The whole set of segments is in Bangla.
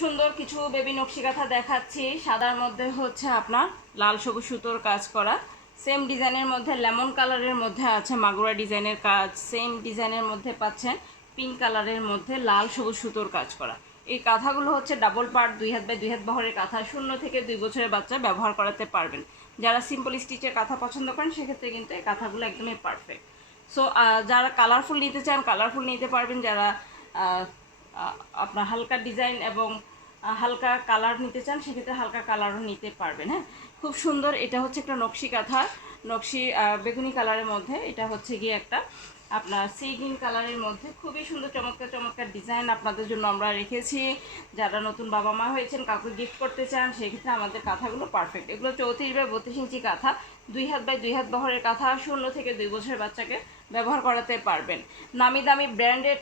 সুন্দর কিছু বেবি নকশি কাঁথা দেখাচ্ছি। সাদার মধ্যে হচ্ছে আপনার লাল সবুজ সুতোর কাজ করা। সেম ডিজাইনের মধ্যে লেমন কালারের মধ্যে আছে মাগুরা ডিজাইনের কাজ। সেম ডিজাইনের মধ্যে পাচ্ছেন পিঙ্ক কালারের মধ্যে লাল সবুজ সুতোর কাজ করা। এই কাঁথাগুলো হচ্ছে ডাবল পার্ট দুই হাত বাই দুই হাত বহরের কাঁথা। শূন্য থেকে দুই বছরের বাচ্চা ব্যবহার করাতে পারবেন। যারা সিম্পল স্টিচের কাঁথা পছন্দ করেন, সেক্ষেত্রে কিন্তু এই কাঁথাগুলো একদমই পারফেক্ট সো যারা কালারফুল নিতে চান কালারফুল নিতে পারবেন। যারা আপনার হালকা ডিজাইন এবং হালকা কালার নিতে চান, সেক্ষেত্রে হালকা কালারও নিতে পারবেন হ্যাঁ? খুব সুন্দর, এটা হচ্ছে একটা নকশি কাঁথা, নকশি বেগুনি কালারের মধ্যে, এটা হচ্ছে গিয়ে একটা আপনার সি গ্রিন কালারের মধ্যে খুবই সুন্দর, চমৎকার চমৎকার ডিজাইন আপনাদের জন্য আমরা রেখেছি। যারা নতুন বাবা মা হয়েছেন, কাউকে গিফট করতে চান, সেক্ষেত্রে আমাদের কাঁথাগুলো পারফেক্ট এগুলো চৌত্রিশ বাই বত্রিশ ইঞ্চি কাঁথা, দুই হাত বাই দুই হাত বহরের কাঁথা শূন্য থেকে দুই বছরের বাচ্চাকে ব্যবহার করাতে পারবেন। নামি দামি ব্র্যান্ডেড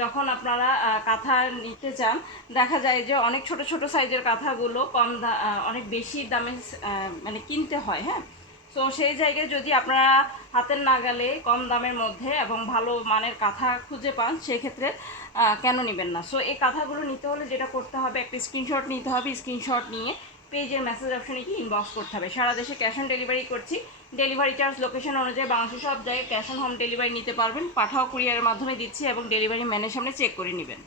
যখন আপনারা কাঁথা নিতে চান, দেখা যায় যে অনেক ছোট ছোট সাইজের কাঁথাগুলো কম অনেক বেশি দামে মানে কিনতে হয় হ্যাঁ? সো সেই জায়গায় যদি আপনারা হাতের নাগালে কম দামের মধ্যে এবং ভালো মানের কাঁথা খুঁজে পান, সেক্ষেত্রে কেন নেবেন না? সো এই কাঁথাগুলো নিতে হলে যেটা করতে হবে, একটা স্ক্রিনশট নিতে হবে স্ক্রিনশট নিয়ে পেজের মেসেজ অপশনে কি ইনবক্স করতে হবে। সারা দেশে ক্যাশ অন ডেলিভারি করছি। ডেলিভারি চার্জ লোকেশন অনুযায়ী বাংলাদেশের সব জায়গায় ক্যাশ অন হোম ডেলিভারি নিতে পারবেন। পাঠাও কুরিয়ারের মাধ্যমে দিচ্ছি এবং ডেলিভারি ম্যানের সামনে চেক করে নেবেন।